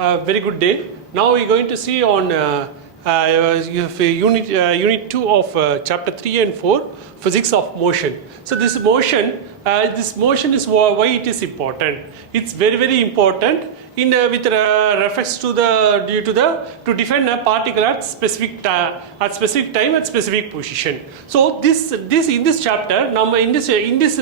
Very good day. Now we're going to see on unit 2 of chapter 3 and 4, physics of motion. So this motion is why it is important. It's very important in with reference to to define a particle at specific time at specific position. So this in this chapter, now in this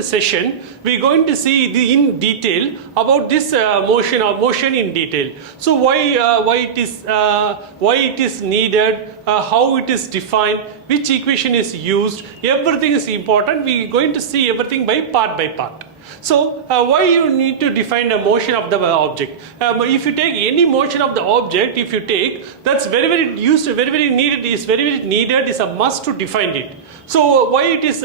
session, we're going to see in detail about this motion in detail. So why it is needed, how it is defined, which equation is used, everything is important. We're going to see everything by part. So why you need to define the motion of the object? If you take any motion of the object, if you take, that's very needed is a must to define it. So why it is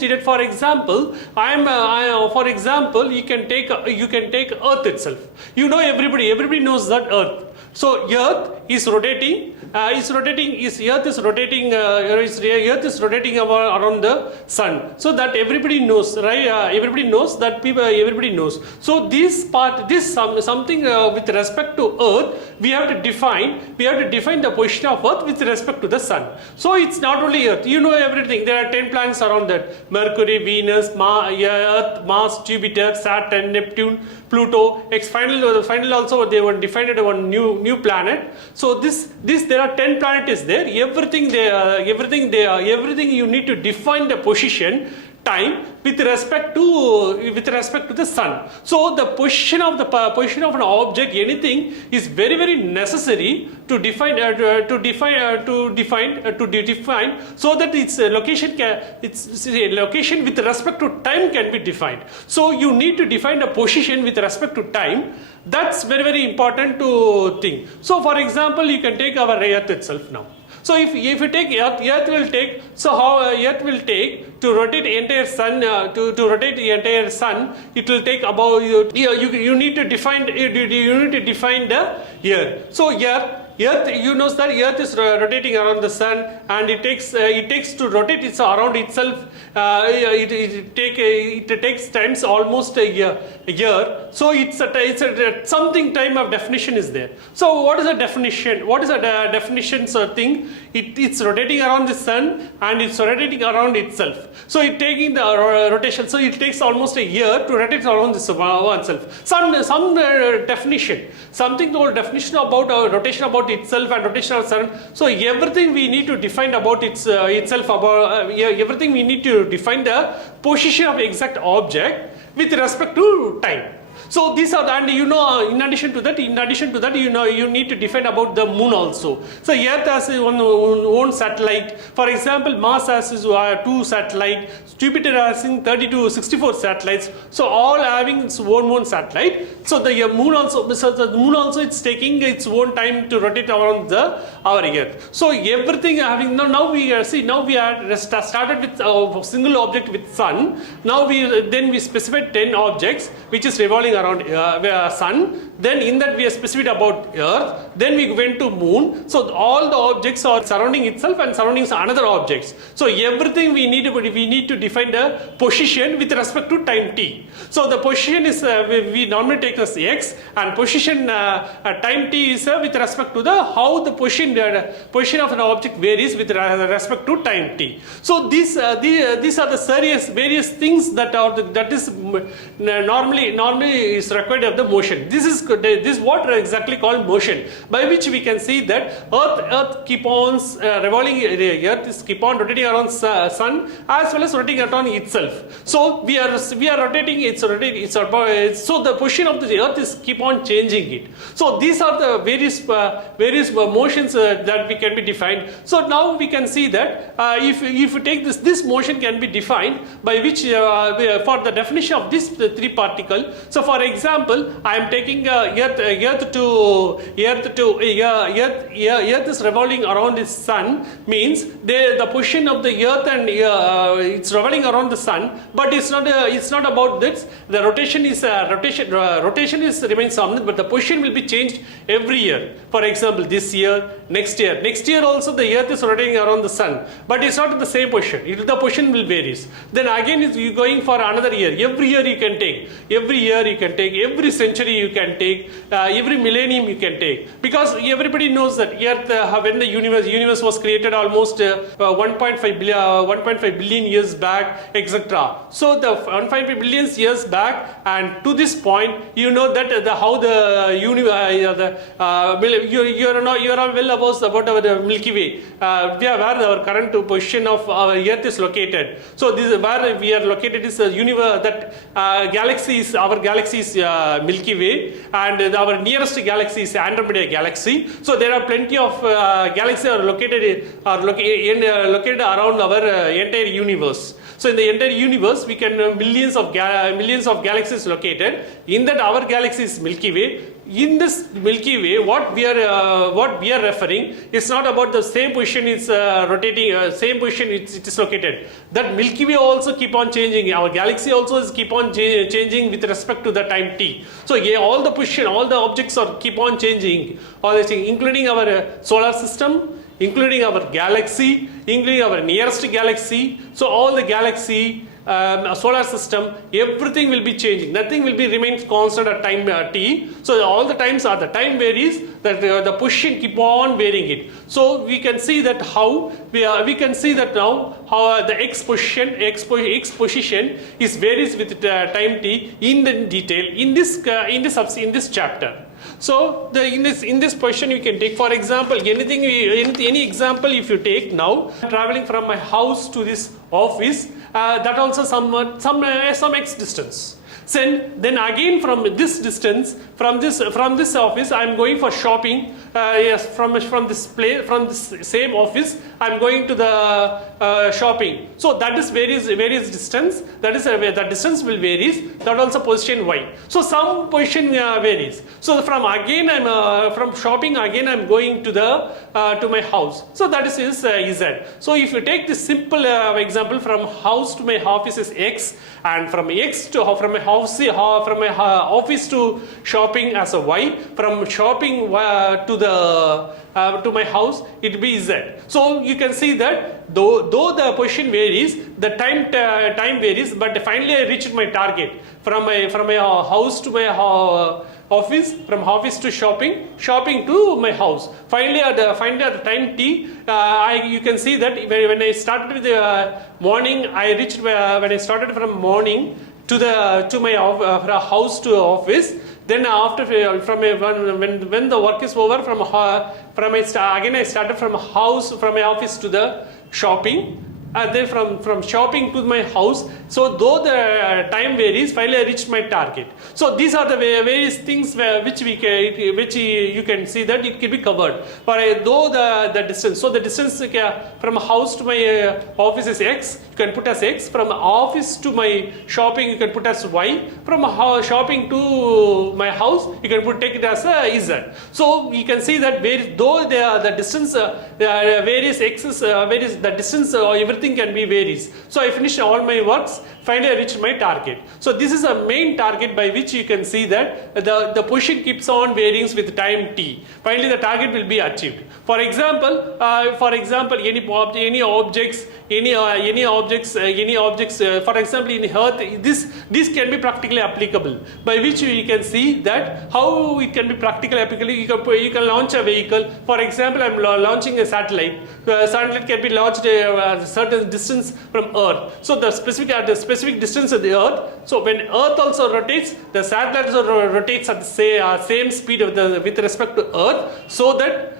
needed? For example, for example, you can take Earth itself. You know, everybody knows that Earth. So Earth is rotating. Earth is rotating around the sun. So that everybody knows, right? Everybody knows that everybody knows. So something with respect to Earth, we have to define the position of Earth with respect to the sun. So it's not only Earth. You know everything. There are 10 planets around that: Mercury, Venus, Earth, Mars, Jupiter, Saturn, Neptune, Pluto. Finally also they were defined one new planet. So there are 10 planets there. Everything you need to define the position, time with respect to the sun. So the position of an object, anything, is very necessary to define so that its location with respect to time can be defined. So you need to define the position with respect to time. That's very important to think. So for example, you can take our Earth itself now. So if you take Earth will take, so how Earth will take to rotate the entire sun, it will take about, you need to define the year. So Earth, you know that Earth is rotating around the sun, and it takes to rotate it around itself. It takes times almost a year. So it's a something time of definition is there. So what is a definition? What is a definition thing? It's rotating around the sun and it's rotating around itself. So it's taking the rotation. So it takes almost a year to rotate around this oneself. Some definition, something called definition about rotation about itself and rotation of sun. So everything we need to define about itself, about everything we need to define the position of exact object with respect to time. So these are, and you know, in addition to that, you know, you need to define about the moon also. So Earth has its own satellite. For example, Mars has its 2 satellites. Jupiter has 30 to 64 satellites. So all having its own satellite. So the moon also, it's taking its own time to rotate around our Earth. So everything having now we are started with a single object with sun. Now we specified 10 objects which is revolving around sun. Then in that we are specified about Earth. Then we went to moon. So all the objects are surrounding itself and surrounding another objects. So everything we need to define the position with respect to time t. So the position is we normally take as x, and position time t is with respect to how the position of an object varies with respect to time t. So these are the various things that is normally is required of the motion. This is what are exactly called motion, by which we can see that Earth keep on revolving. Earth is keep on rotating around sun as well as rotating around itself. So we are rotating. So the position of the Earth is keep on changing it. So these are the various motions that we can be defined. So now we can see that if you take this motion can be defined by which for the definition of this 3 particle. So for example, I am taking Earth is revolving around the sun, means the position of the Earth and it's revolving around the sun, but it's not about this. The rotation is remains something, but the position will be changed every year. For example, this year, next year also the Earth is rotating around the sun, but it's not in the same position. The position will varies. Then again you going for another year. Every year you can take you can take, every century you can take, every millennium you can take, because everybody knows that Earth, when the universe was created almost 1.5 billion years back, etc. So the 1.5 billion years back, and to this point, you know that how the universe, you are all well about our Milky Way, where our current position of our Earth is located. So this is where we are located, is a universe, that galaxies, our galaxy is Milky Way, and our nearest galaxy is Andromeda galaxy. So there are plenty of galaxies are located around our entire universe. So in the entire universe, we can millions of galaxies located. In that, our galaxy is Milky Way. In this Milky Way, what we are referring is not about the same position it's rotating, same position it is located. That Milky Way also keep on changing. Our galaxy also is keep on changing with respect to the time t. So yeah, all the position, all the objects are keep on changing, all the things, including our solar system, including our galaxy, including our nearest galaxy. So all the galaxy, solar system, everything will be changing. Nothing will be remains constant at time t. So all the times are the time varies, that the position keep on varying it. So we can see that how we can see that now how the x position is varies with time t in the detail in this chapter. So in this question you can take, for example, any example if you take now, traveling from my house to this office, that also some x distance. Then again from this distance, from this office, I am going for shopping. Yes, from this same office, I am going to the shopping. So that is various distance. That is the distance will varies. That also position y. So some position varies. So from shopping again I am going to my house. So that is z. So if you take this simple example, from house to my office is x, and from my office to shopping as a y, from shopping to my house it will be z. So you can see that though the position varies, the time varies, but finally I reached my target from my house to my office, from office to shopping to my house. Finally at the time t, you can see that when I started with the morning, I reached when I started from morning to my house to office. Then after when the work is over, again I started from my office to the shopping. Then from shopping to my house. So though the time varies, finally I reached my target. So these are the various things which you can see that it can be covered. But though the distance, so the distance from house to my office is x, you can put as x. From office to my shopping, you can put as y. From shopping to my house, you can take it as z. So you can see that though the distance various x's varies, the distance everything can be varies. So I finished all my works, finally I reached my target. So this is a main target by which you can see that the position keeps on varying with time t. Finally the target will be achieved. For example, any objects, for example in Earth, this can be practically applicable, by which you can see that how it can be practically applicable. You can launch a vehicle. For example, I am launching a satellite. The satellite can be launched a certain distance from Earth. So the specific distance of the Earth. So when Earth also rotates, the satellite also rotates at the same speed with respect to Earth, so that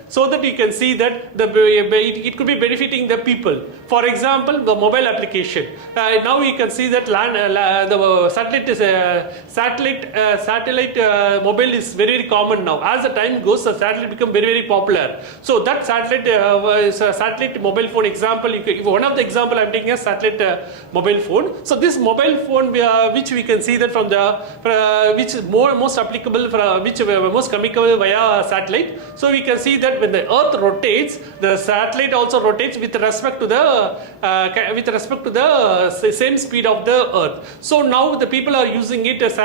you can see that it could be benefiting the people. For example, the mobile application. Now you can see that the satellite mobile is very, very common now. As the time goes, the satellite become very, very popular. So that satellite mobile phone example, one of the example I am taking a satellite mobile phone. So this mobile phone, which we can see that from which is most applicable, which most communicable via satellite. So we can see that when the Earth rotates, the satellite also rotates with respect to the same speed of the Earth. So now the people are using it as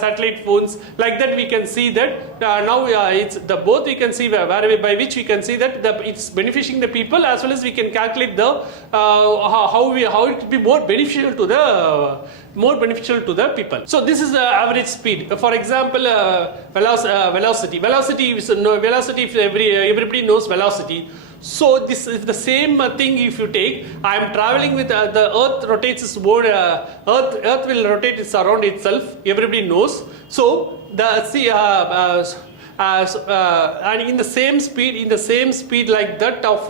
satellite phones. Like that, we can see that now it's the both. We can see by which we can see that it's benefiting the people, as well as we can calculate the how it will be more beneficial to more beneficial to the people. So this is the average speed. For example, velocity. Velocity is velocity. If everybody knows velocity. So this is the same thing. If you take, I am traveling with the Earth rotates its board. Earth will rotate its around itself. Everybody knows. So the and in the same speed like that of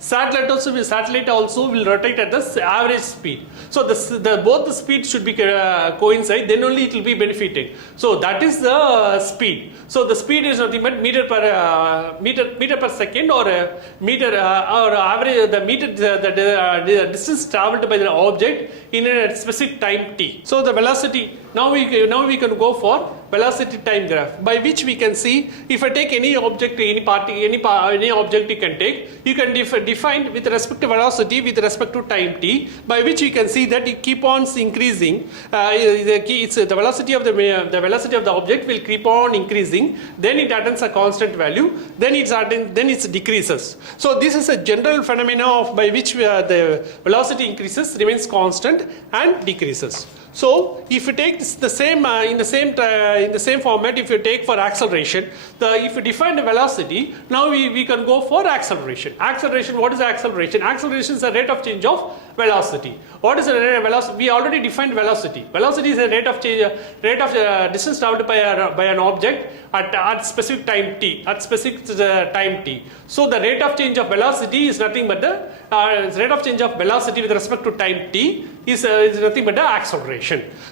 satellite also will rotate at the average speed. So both the speed should be coincide, then only it will be benefiting. So that is the speed. So the speed is nothing but meter per second, or meter or average the distance traveled by the object in a specific time t. So the velocity, now we can go for velocity time graph, by which we can see, if I take any object, any object you can take, you can define with respect to velocity with respect to time t, by which you can see that it keep on increasing. The velocity of the object will keep on increasing. Then it attains a constant value. Then it decreases. So this is a general phenomena by which the velocity increases, remains constant, and decreases. So if you take the same in the same format, if you take for acceleration, if you define the velocity, now we can go for acceleration. Acceleration, what is acceleration? Acceleration is the rate of change of velocity. What is the rate of velocity? We already defined velocity. Velocity is the rate of distance traveled by an object at specific time t, time t. So the rate of change of velocity is nothing but the rate of change of velocity with respect to time t is nothing but the acceleration.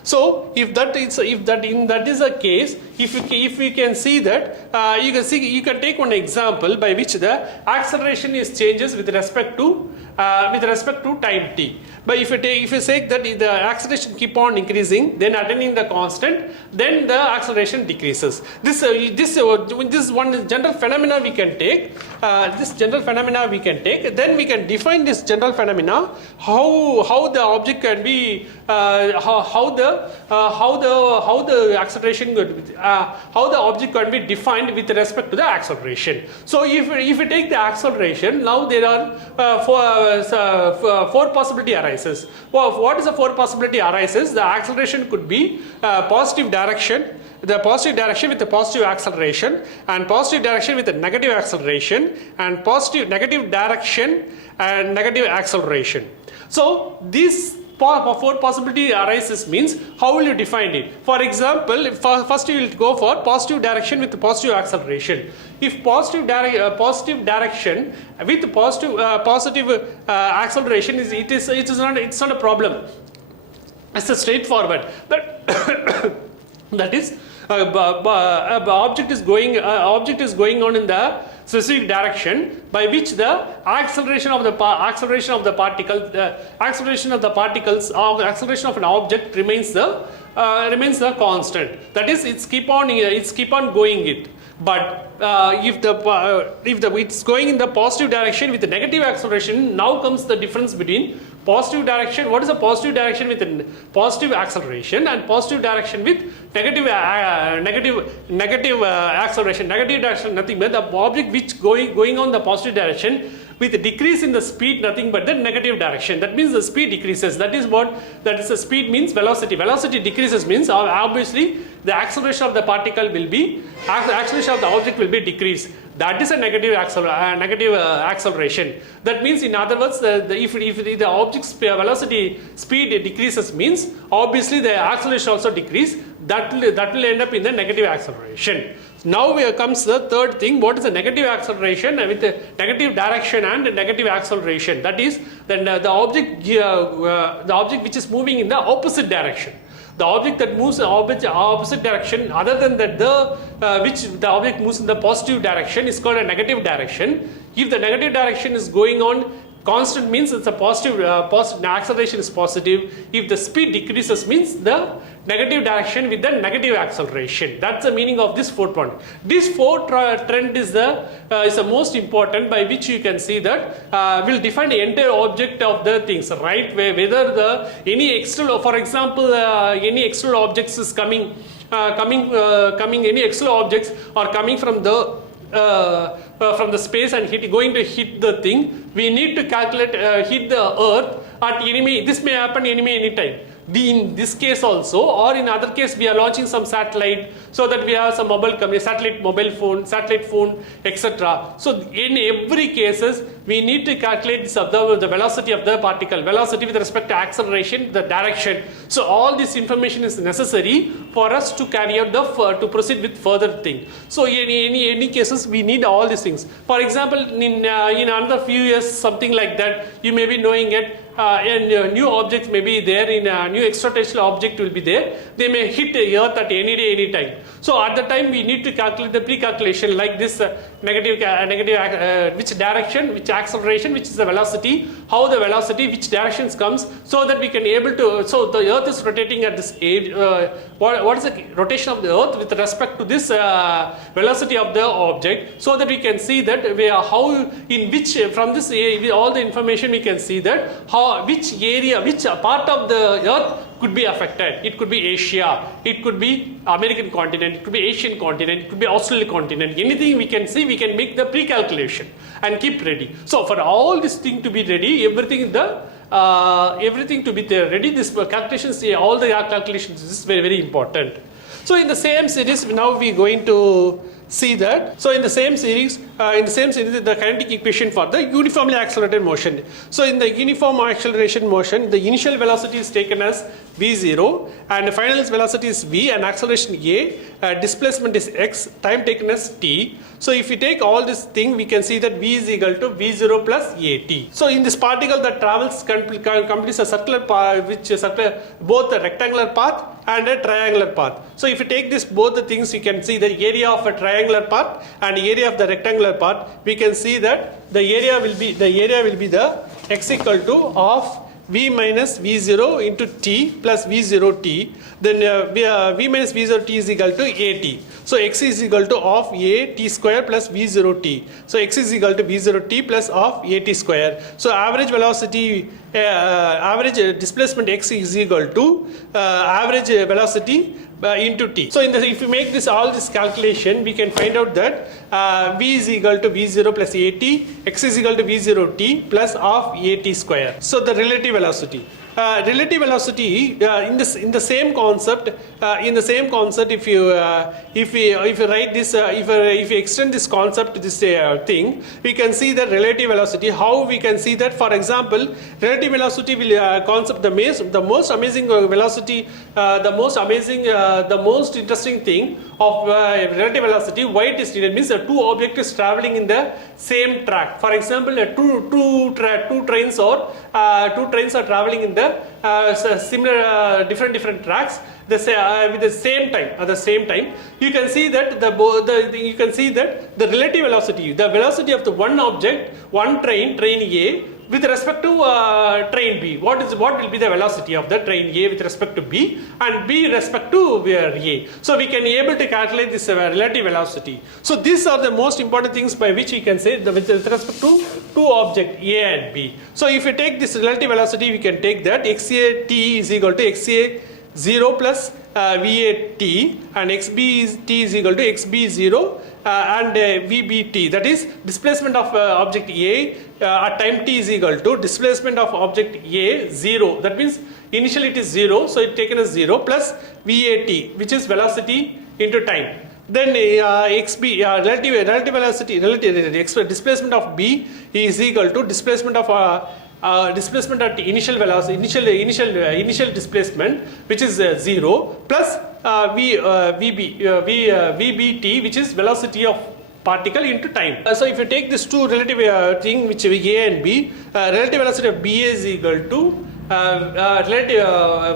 So if that is the case, if we can see that, you can take one example by which the acceleration is changes with respect to time t. But if you say that the acceleration keep on increasing, then attaining the constant, then the acceleration decreases. This is one general phenomena we can take. Then we can define this general phenomena, how the object can be, how the acceleration how the object can be defined with respect to the acceleration. So if you take the acceleration, now there are four possibility arises. Well, what is the four possibility arises? The acceleration could be positive direction, the positive direction with the positive acceleration, and positive direction with the negative acceleration, and negative direction and negative acceleration. So these four possibility arises means, how will you define it? For example, first you will go for positive direction with positive acceleration. If positive direction with positive acceleration it's not a problem. It's a straightforward. That is object is going on in the specific direction, by which the acceleration of the particles or acceleration of an object remains the constant. That is, it's keep on going it. But if it's going in the positive direction with the negative acceleration, now comes the difference between positive direction. What is a positive direction with a positive acceleration, and positive direction with negative acceleration? Negative direction, nothing but the object which going on the positive direction with a decrease in the speed, nothing but the negative direction. That means the speed decreases. That is the speed means velocity. Velocity decreases means obviously the acceleration of the particle will be, acceleration of the object will be decreased. That is a negative acceleration. That means, in other words, if the object's velocity speed decreases means obviously the acceleration also decrease. That will end up in the negative acceleration. Now comes the third thing. What is the negative acceleration with the negative direction and negative acceleration? That is, then the object which is moving in the opposite direction. The object that moves in the opposite direction, other than that which the object moves in the positive direction, is called a negative direction. If the negative direction is going on constant, means it's a positive, acceleration is positive. If the speed decreases means the negative direction with the negative acceleration. That's the meaning of this fourth one. This fourth trend is the most important, by which you can see that will define the entire object of the things, right? Whether any external, for example, any external objects is coming, any external objects are coming from the space and going to hit the thing. We need to calculate hit the earth at enemy. This may happen enemy anytime. in this case also, or in other case we are launching some satellite, so that we have some mobile company, satellite phone, etc. So in every cases we need to calculate this the velocity of the particle, velocity with respect to acceleration, the direction. So all this information is necessary for us to carry out to proceed with further thing. So in any cases we need all these things. For example, in another few years, something like that, you may be knowing it. And new objects may be there, in a new extraterrestrial object will be there. They may hit the earth at any day, any time. So at the time we need to calculate the pre-calculation like this which direction, which acceleration, which is the velocity, how the velocity, which directions comes, so that we can able to, so the earth is rotating at this age, what is the rotation of the earth with respect to this velocity of the object, so that we can see that we are how, in which, from this all the information we can see that how, which area, which part of the earth could be affected. It could be Asia, it could be American continent, it could be Asian continent, it could be Australian continent. Anything we can see, we can make the pre-calculation and keep ready. So for all this thing to be ready, everything to be there ready, this calculations, all the calculations is very, very important. So in the same series, now we are going to see that. So in the same series, the kinetic equation for the uniformly accelerated motion. So in the uniform acceleration motion, the initial velocity is taken as v0 and the final velocity is v and acceleration a, displacement is x, time taken as t. So if we take all this thing, we can see that v is equal to v0 plus at. So in this particle that travels completes a circular path, which is both a rectangular path and a triangular path. So if you take this both the things, you can see the area of a triangular path and area of the rectangular path. We can see that the area will be the x equal to of v minus v0 into t plus v0 t. Then v minus v0 t is equal to at. So x is equal to of a t square plus v0 t. So x is equal to v0 t plus of a t square. So average velocity, average displacement x is equal to average velocity into t. So if you make all this calculation, we can find out that v is equal to v0 plus at, x is equal to v0 t plus of at square. So the relative velocity. Relative velocity in the same concept. If you write this, if you extend this concept to this thing, we can see the relative velocity. How we can see that? For example, relative velocity will concept the most amazing velocity, the most interesting thing of relative velocity. Why it is needed means two objects is traveling in the same track. For example, two trains are traveling in the similar different tracks with the same time. At the same time, you can see that the relative velocity, the velocity of the one object, one train A, with respect to train B. What will be the velocity of the train A with respect to B and B with respect to A? So we can be able to calculate this relative velocity. So these are the most important things by which we can say with respect to two objects A and B. So if you take this relative velocity, we can take that XA t is equal to XA 0 plus VA t and XB t is equal to XB 0 and VBT, that is displacement of object A at time t is equal to displacement of object A 0. That means initially it is 0, so it taken as 0 plus VAT, which is velocity into time. Then XB relative velocity, displacement of B is equal to displacement of displacement at initial velocity, initial displacement, which is 0 plus VBT, which is velocity of particle into time. So if you take these two relative thing, which is A and B, relative velocity of B is equal to relative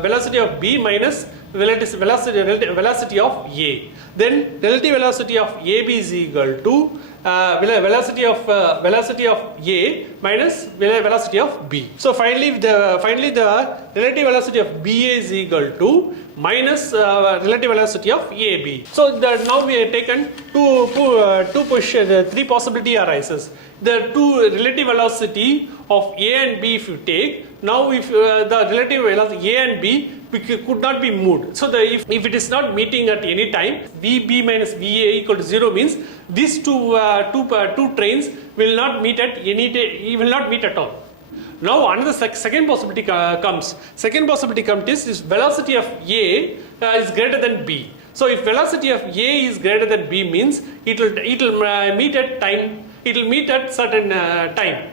velocity of B minus velocity of A. Then relative velocity of AB is equal to velocity of A minus velocity of B. So finally the relative velocity of BA is equal to minus relative velocity of AB. So now we have taken three possibility arises. The two relative velocity of A and B if you take, now if the relative velocity A and B could not be moved. So if it is not meeting at any time, VB minus VA equal to 0 means these two trains will not meet at any day, will not meet at all. Now another second possibility comes. Second possibility comes is velocity of A is greater than B. So if velocity of A is greater than B means it will meet at time. It will meet at certain time.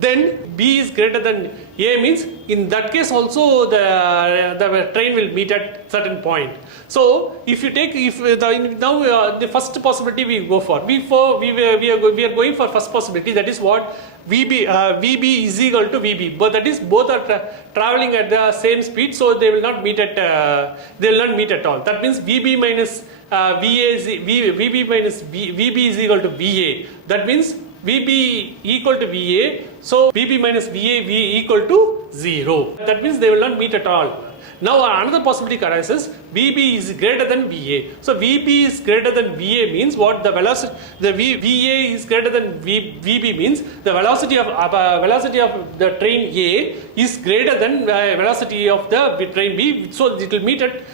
Then B is greater than A means in that case also the train will meet at certain point. So if you take the first possibility we go for. We are going for first possibility, that is what VB is equal to VB, but that is both are traveling at the same speed, so they will not meet at all. That means VB minus VA is VB minus VB is equal to VA. That means VB equal to VA, so VB minus VA equal to 0. That means they will not meet at all. Now another possibility arises, VB is greater than VA. So VB is greater than VA means what? The velocity, VA is greater than VB means the velocity of the train A is greater than velocity of the train B. So it will meet at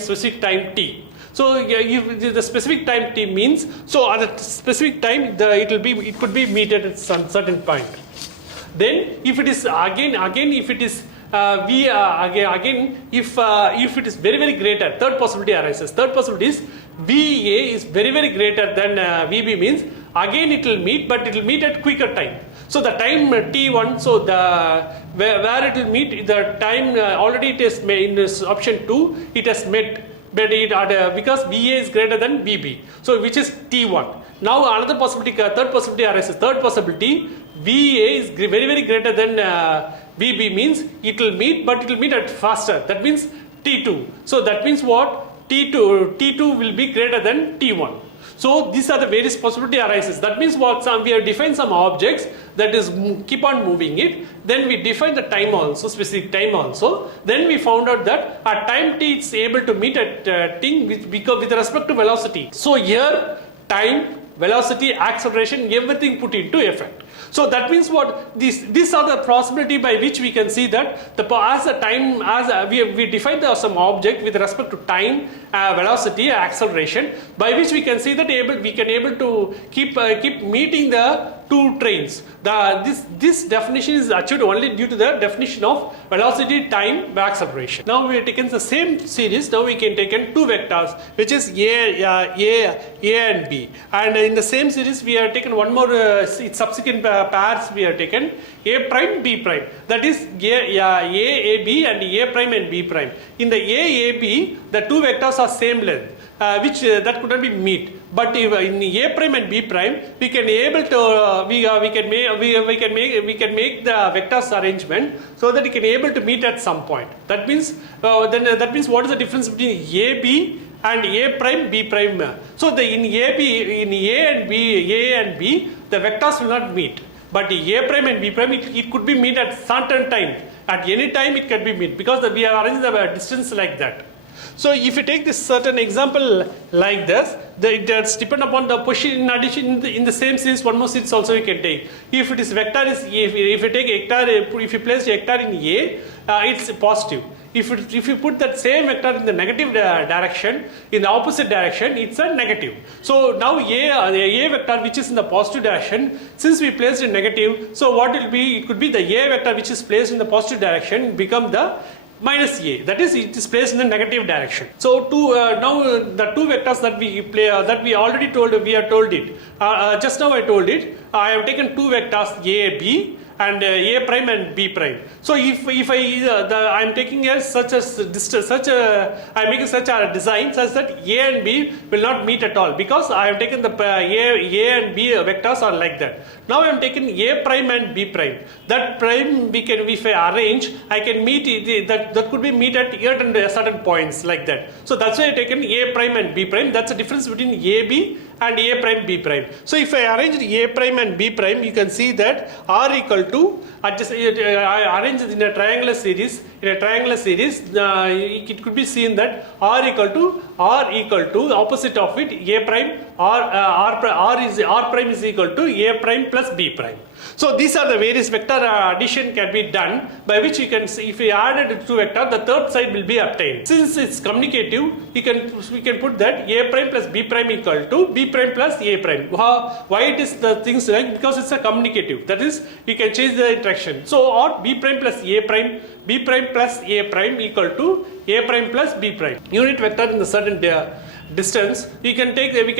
specific time t. So if the specific time t means, so at a specific time it could be meted at some certain point. Then if it is again if it is if it is very greater, third possibility arises. Third possibility is VA is very greater than VB means again it will meet, but it will meet at quicker time. So the time t1, so where it will meet, the time already it is made in this option 2, it has met, but because VA is greater than VB, so which is t1. Now another possibility, third possibility arises. Third possibility, VA is very greater than VB means it will meet, but it will meet at faster. That means t2. So that means what? T2 will be greater than t1. So these are the various possibility arises. That means what? We have defined some objects that is keep on moving it. Then we define the time also, specific time also. Then we found out that at time t it's able to meet at thing with respect to velocity. So here time, velocity, acceleration, everything put into effect. So that means what? These are the possibility by which we can see that we define some object with respect to time, velocity, acceleration, by which we can see that we can able to keep meeting the two trains. This definition is achieved only due to the definition of velocity, time, acceleration. Now we have taken the same series. Now we can take two vectors, which is A and B. And in the same series we have taken one more subsequent pairs we have taken A prime, B prime. That is A, B and A prime and B prime. In the A, B, the two vectors are same length, which that could not be meet. But if in A prime and B prime, we can able to we can make the vectors arrangement so that we can able to meet at some point. That means that means what is the difference between A, B and A prime, B prime? So in A and B, the vectors will not meet. But A prime and B prime, it could be meet at certain time. At any time it can be meet because we have arranged the distance like that. So if you take this certain example like this, it depend upon the position. In addition, in the same series, one more series also you can take. If it is vector is if you take vector, if you place vector in A, it's positive. If you put that same vector in the negative direction, in the opposite direction, it's a negative. So now A vector which is in the positive direction, since we placed in negative, so what it will be? It could be the A vector which is placed in the positive direction become the minus A, that is it is placed in the negative direction. So now the two vectors that we already told, we have told it. Just now I told it. I have taken two vectors A, B and A prime and B prime. So if I am taking I'm making such a design such that A and B will not meet at all because I have taken the A and B vectors are like that. Now I am taking A prime and B prime. That prime if I arrange, I can meet it, that could be meet at certain points like that. So that's why I taken A prime and B prime. That's the difference between AB and A prime, B prime. So if I arrange A prime and B prime, you can see that R equal to, I arrange it in a triangular series. In a triangular series, it could be seen that R equal to opposite of it A prime, R prime is equal to A prime plus B prime. So these are the various vector addition can be done, by which you can see if we added two vector, the third side will be obtained. Since it's communicative, we can put that a prime plus b prime equal to b prime plus a prime. Why it is the things like, because it's a communicative, that is we can change the interaction. So or b prime plus a prime, b prime plus a prime equal to a prime plus b prime. Unit vector in the certain distance, we can take a we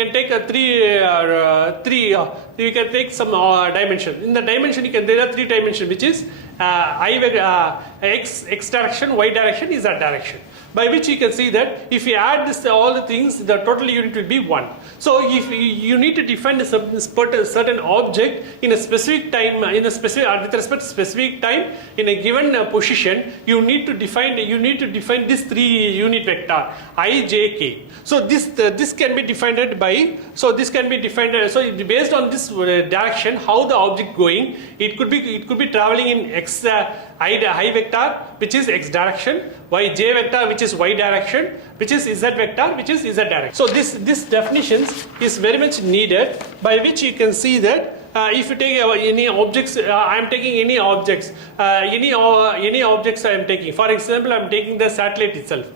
can take some dimension. In the dimension there are three dimension, which is x direction, y direction, z direction. By which you can see that if you add this all the things, the total unit will be 1. So if you need to define a certain object in a specific time, with respect to specific time in a given position, you need to define this 3 unit vector I, j, k. So this can be defined by, so based on this direction how the object going, it could be traveling in x I vector, which is x direction, y j vector, which is y direction, which is z vector, which is z direction. So this definitions is very much needed, by which you can see that if you take any objects, I am taking any objects, any objects I am taking. For example, I am taking the satellite itself.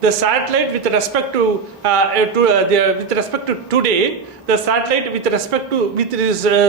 The satellite with respect to today, the satellite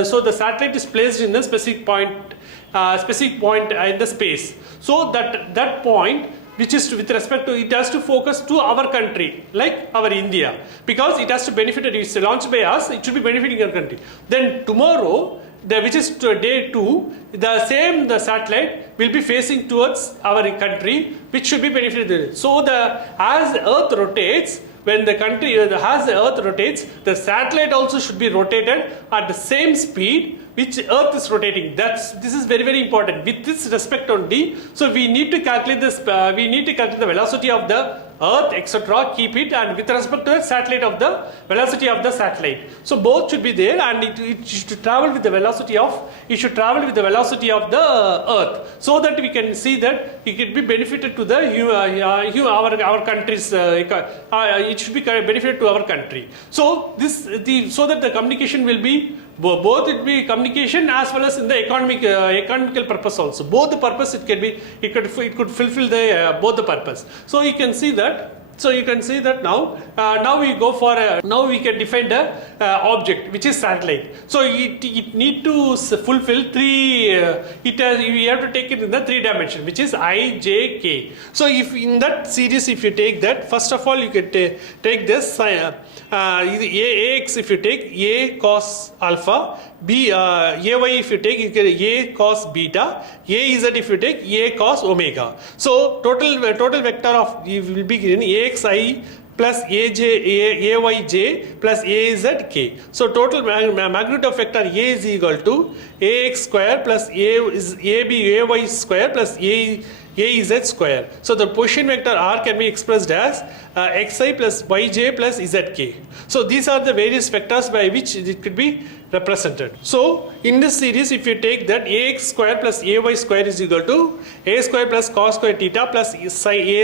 so the satellite is placed in a specific point in the space. So that point, which is with respect to, it has to focus to our country, like our India, because it has to benefit. It is launched by us, it should be benefiting our country. Then tomorrow, which is day 2, the satellite will be facing towards our country, which should be benefited. So as the Earth rotates, when the country as the Earth rotates, the satellite also should be rotated at the same speed which Earth is rotating. This is very, very important. With this respect on D, so we need to calculate this. We need to calculate the velocity of the Earth, etc. Keep it, and with respect to the satellite of the velocity of the satellite. So both should be there, and it should travel with the velocity of the Earth, so that we can see that it could be benefited to the our country's. It should be benefited to our country. So so that the communication will be. Both it be communication as well as in the economical purpose also. Both the purpose it could fulfill the both the purpose. So you can see that. So you can see that now we go for now we can define the object, which is satellite. So it need to fulfill three. We have to take it in the 3 dimension, which is I, j, k. So if in that series, if you take that, first of all you can take this ax. If you take a cos alpha, b ay if you take, you get a cos beta, az if you take a cos omega. So total vector of will be given axi plus ayj plus azk. So total magnitude of vector A is equal to ax square plus ay square plus az square. So the position vector R can be expressed as xi plus yj plus zk. So these are the various vectors by which it could be represented. So in this series, if you take that ax square plus ay square is equal to a square plus cos square theta plus a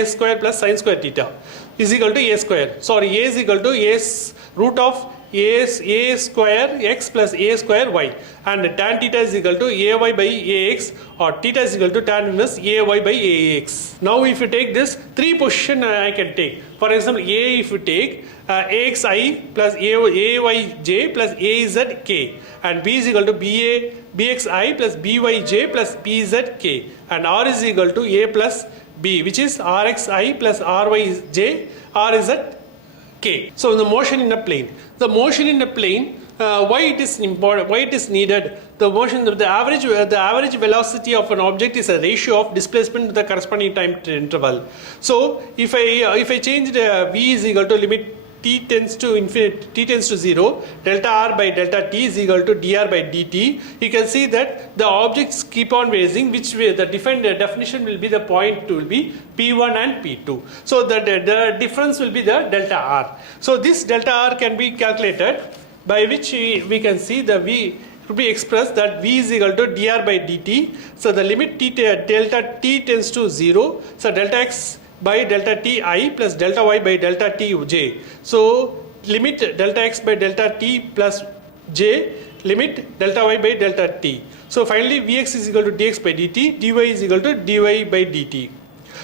square plus sin square theta is equal to a square. Sorry, a is equal to a root of a square x plus a square y, and tan theta is equal to ay by ax, or theta is equal to tan inverse ay by ax. Now if you take this 3 position, I can take. For example, a if you take axi plus ayj plus azk, and b is equal to bxi plus byj plus bzk, and r is equal to a plus b, which is rxi plus ryj rzk. So the motion in a plane. The motion in a plane, why it is important, why it is needed? The motion, the average velocity of an object is a ratio of displacement to the corresponding time interval. So if I change the v is equal to limit t tends to infinity, t tends to 0, delta r by delta t is equal to dr by dt, you can see that the objects keep on raising, which way the defined definition will be the point will be P1 and P2. So the difference will be the delta r. So this delta r can be calculated, by which we can see the v could be expressed that v is equal to dr by dt. So the limit delta t tends to 0, so delta x by delta t I plus delta y by delta t j. So limit delta x by delta t plus j, limit delta y by delta t. So finally Vx is equal to dx by dt, dy is equal to dy by dt.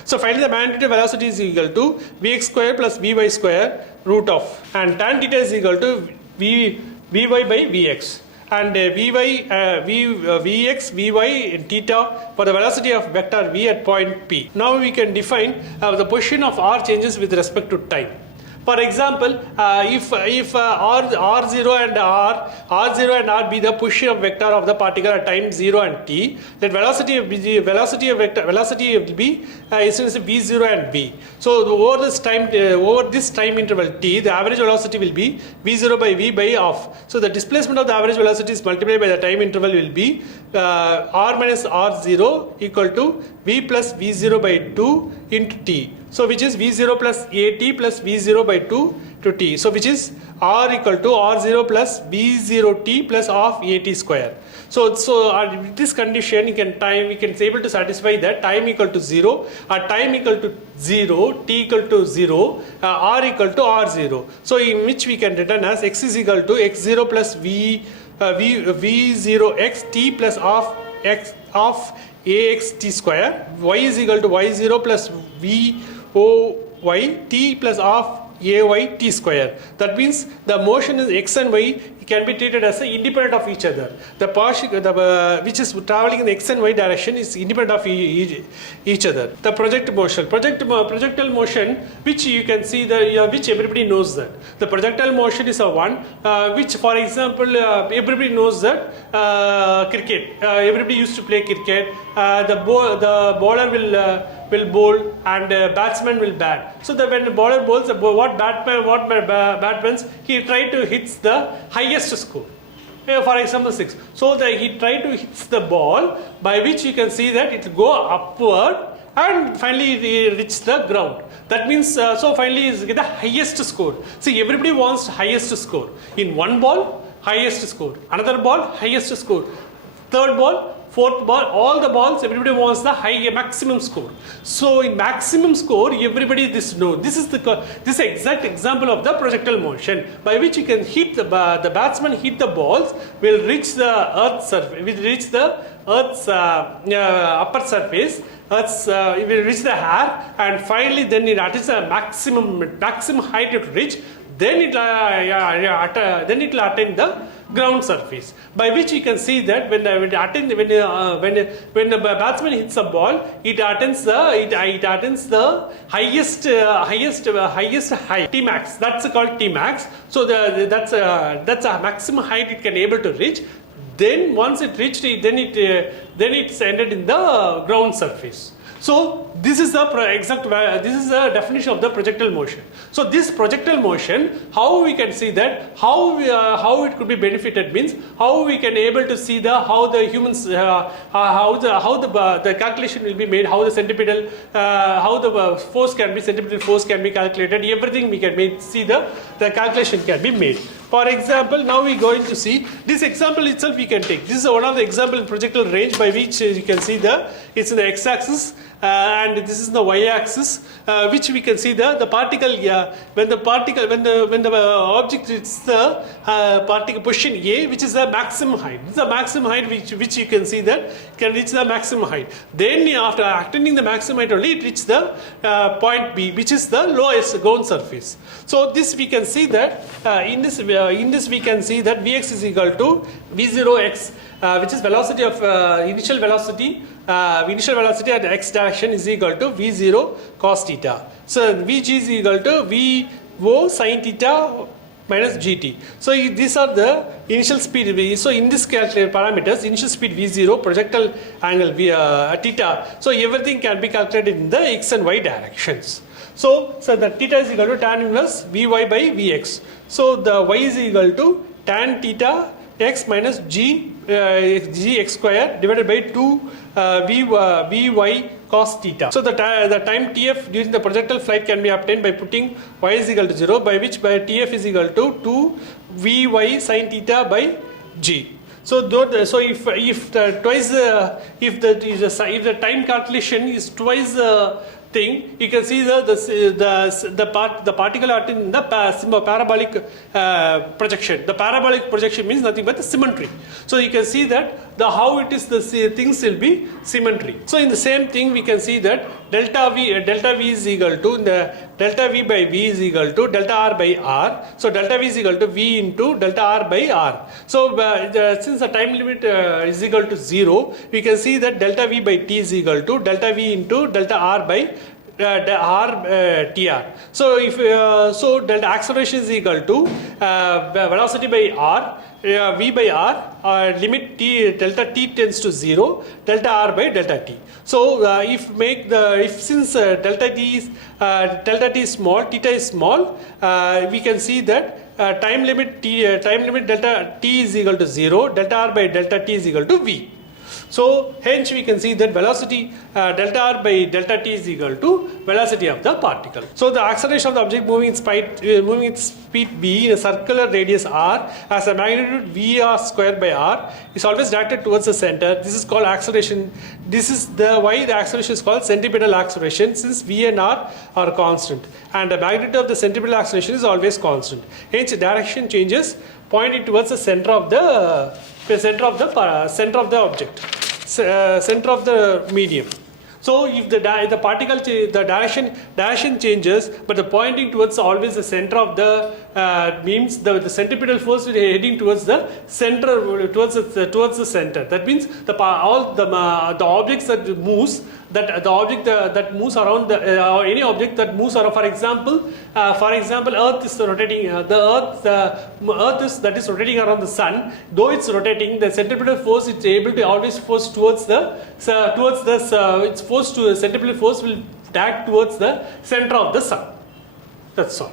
So finally the magnitude velocity is equal to Vx square plus Vy square root of, and tan theta is equal to Vy by Vx. And Vx, Vy and theta for the velocity of vector V at point P. Now we can define the position of R changes with respect to time. For example, if R0 and R be the position of vector of the particle at time 0 and t, then velocity will be essentially v0 and v. So over this time interval t, the average velocity will be v0 by v by off. So the displacement of the average velocity is multiplied by the time interval will be r minus r0 equal to v plus v0 by 2 into t. So which is v0 plus at plus v0 by 2 to t. So which is r equal to r0 plus v0t plus of at square. So with this condition we can be able to satisfy that time equal to 0, time equal to 0, t equal to 0, r equal to r0. So in which we can return as x is equal to x0 plus v0x t plus of x of ax t square, y is equal to y0 plus v o y t plus of ay t square. That means the motion is x and y can be treated as independent of each other. The which is traveling in the x and y direction is independent of each other. The projectile motion, which you can see which everybody knows that. The projectile motion is a one which, for example, everybody knows that cricket. Everybody used to play cricket. The bowler will bowl and batsman will bat. So when the bowler bowls, what batsman he try to hit the highest score. For example 6. So he try to hit the ball by which you can see that it will go upward and finally it reach the ground. That means so finally is get the highest score. See, everybody wants highest score. In one ball, highest score. Another ball, highest score. Third ball, fourth ball, all the balls, everybody wants the maximum score. So in maximum score, everybody knows. This is exact example of the projectile motion by which you can hit the batsman hit the balls will reach the earth's surface, will reach the earth's upper surface. It will reach the air and finally then it attains the maximum height it will reach. Then it will attain the ground surface, by which you can see that when the batsman hits a ball, it attains the highest height, T max. That's called T max. So that's a maximum height it can able to reach. Then once it reached it, then it's ended in the ground surface. So this is the definition of the projectile motion. So this projectile motion, how we can see that, how it could be benefited means how we can able to see how the humans how the calculation will be made, how the centripetal how the centripetal force can be calculated. Everything we can see the calculation can be made. For example, now we are going to see this example itself we can take. This is one of the example in projectile range by which you can see it's in the x-axis and this is the y-axis which we can see the particle when the object is the particle position A, which is the maximum height. This is the maximum height which you can see that can reach the maximum height. Then after attaining the maximum height only it reaches the point B, which is the lowest ground surface. So this we can see that in this we can see that Vx is equal to V0x, which is velocity of initial velocity at x direction is equal to V0 cos theta. So Vg is equal to Vo sin theta minus gt. So these are the initial speed. So in this calculated parameters, initial speed V0, projectile angle theta. So everything can be calculated in the x and y directions. So the theta is equal to tan inverse Vy by Vx. So the y is equal to tan theta x minus gx square divided by 2 Vy cos theta. So the time Tf during the projectile flight can be obtained by putting y is equal to 0, by which Tf is equal to 2 Vy sin theta by g. So if the time calculation is twice thing, you can see the particle are in the parabolic projection. The parabolic projection means nothing but the symmetry. So you can see that how it is the things will be symmetry. So in the same thing we can see that delta V is equal to delta V by V is equal to delta R by R. So delta V is equal to V into delta R by R. So since the time limit is equal to 0, we can see that delta V by T is equal to delta V into delta R by TR. So if delta acceleration is equal to velocity by R, V by R, limit T delta T tends to 0, delta R by delta T. So since delta T is small, theta is small, we can see that time limit delta T is equal to 0, delta R by delta T is equal to V. So hence we can see that velocity delta R by delta T is equal to velocity of the particle. So the acceleration of the object moving its speed v in a circular radius r has a magnitude vr square by r is always directed towards the center. This is called acceleration. This is why the acceleration is called centripetal acceleration, since v and r are constant and the magnitude of the centripetal acceleration is always constant. Hence direction changes pointing towards the center of the object, center of the medium. So if the particle the direction changes, but the pointing towards always the center of the means the centripetal force will be heading towards the center, towards the center. That means the objects that moves, that the object that moves around or any object that moves around. For example, Earth is rotating. Earth is rotating around the sun. Though it's rotating, the centripetal force is able to always force towards its force to centripetal force will act towards the center of the sun. That's all.